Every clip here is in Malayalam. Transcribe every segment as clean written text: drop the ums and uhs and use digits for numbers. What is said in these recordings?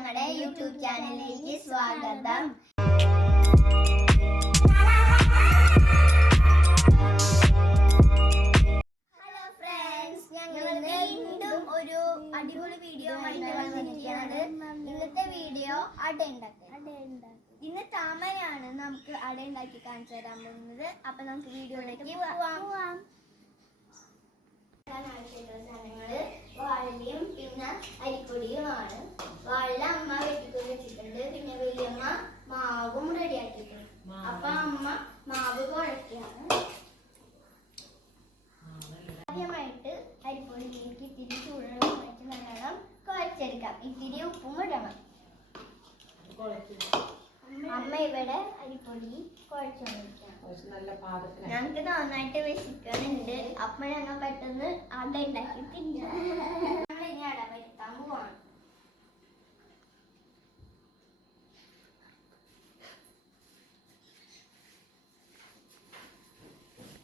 ഞങ്ങളുടെ യൂട്യൂബ് ചാനലിലേക്ക് സ്വാഗതം. ഹലോ ഫ്രണ്ട്സ്, ഞങ്ങൾ വീണ്ടും ഒരു അടിപൊളി വീഡിയോ ആയിട്ട് വന്നിരിക്കുകയാണ്. ഇന്നത്തെ വീഡിയോ അട ഉണ്ടാക്കി. ഇന്ന് താമരയാണ് നമുക്ക് അട ഉണ്ടാക്കി കാണിച്ചു തരാൻ പോകുന്നത്. അപ്പൊ നമുക്ക് വീഡിയോയിലേക്ക് പോവാം. സാധനങ്ങള് വാഴയും പിന്നെ അരിപ്പൊടിയുമാണ്. വാഴ അമ്മ വെട്ടിക്കൊണ്ട് വെച്ചിട്ടുണ്ട്. പിന്നെ വലിയമ്മ മാവും റെഡിയാക്കിയിട്ടുണ്ട്. അപ്പൊ അമ്മ മാവ് കുഴക്കുകയാണ്. ആദ്യമായിട്ട് അരിപ്പൊടിയിലേക്ക് ഇത്തിരി ചൂടുവെള്ളം ഒഴിച്ച് നല്ലോണം കുഴച്ചെടുക്കാം. ഇത്തിരി ഉപ്പും ഇടണം. അമ്മ ഇവിടെ അരിപ്പൊടി കുഴച്ചോണ്ടിരിക്കുകയാണ്. ഞങ്ങൾക്ക് നന്നായിട്ട് വിശക്കുന്നുണ്ട്. അപ്പൊ ഞങ്ങൾ പെട്ടെന്ന് അട ഉണ്ടാക്കി തിന്നാം. ഞങ്ങൾ ഇനി അട വരുത്താൻ പോവാണ്.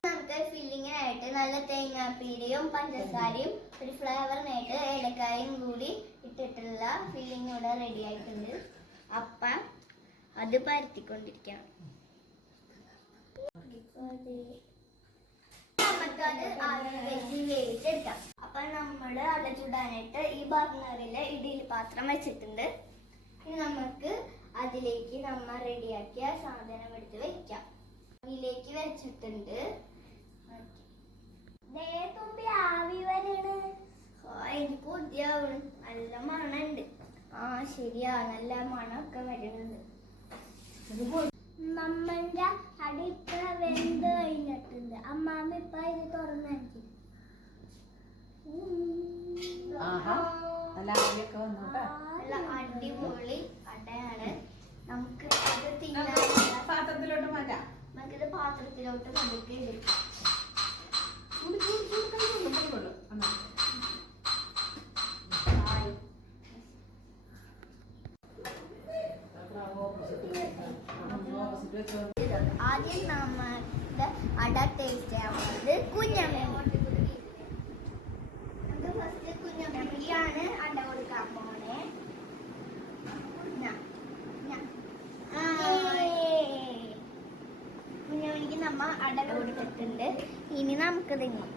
നമുക്ക് ഫില്ലിങ്ങിനായിട്ട് നല്ല തേങ്ങാപ്പീരയും പഞ്ചസാരയും ഒരു ഫ്ലേവറിനായിട്ട് ഏലക്കായും കൂടി ഇട്ടിട്ടുള്ള ഫില്ലിങ് ഇവിടെ റെഡി ആയിട്ടുണ്ട്. അപ്പം അത് പരത്തിക്കൊണ്ടിരിക്കണം. നമുക്കത് വെച്ച് വേവിച്ചെടുക്കാം. അപ്പൊ നമ്മള് അട ചൂടാനായിട്ട് ഈ ബർണറില് ഇഡ്ഡലി പാത്രം വെച്ചിട്ടുണ്ട്. ഇനി നമുക്ക് അതിലേക്ക് നമ്മൾ റെഡിയാക്കിയ സാധനം എടുത്ത് വെക്കാം. അതിലേക്ക് വെച്ചിട്ടുണ്ട്. ആവി വരണ എനിക്ക് കൊതിയാവണം. നല്ല മണുണ്ട്. ശരിയാ, നല്ല മണമൊക്കെ വരുന്നുണ്ട്. നമ്മന്റെ അടി ഇപ്പൊ വെന്ത് കഴിഞ്ഞിട്ടുണ്ട്. അമ്മാമ്മ ഇപ്പൊ ഇത് തുറന്നു. നല്ല അടിപൊളി അടയാണ്. നമുക്ക് അത് തിന്നാൻ പാത്രത്തിലോട്ട് മാറ്റാം. നമുക്കിത് പാത്രത്തിലോട്ട് പതുക്കെ എടുക്കാം. ആദ്യം നമ്മുടെ അട ടേസ്റ്റ് ചെയ്യാൻ പോകുന്നത് കുഞ്ഞമ്മ. നമുക്ക് ഫസ്റ്റ് കുഞ്ഞമ്മയ്ക്കാണ് അട കൊടുക്കാൻ പോണേ. കുഞ്ഞമ്മയ്ക്ക് നമ്മ അട കൊടുത്തിട്ടുണ്ട്. ഇനി നമുക്ക് തിന്നാം.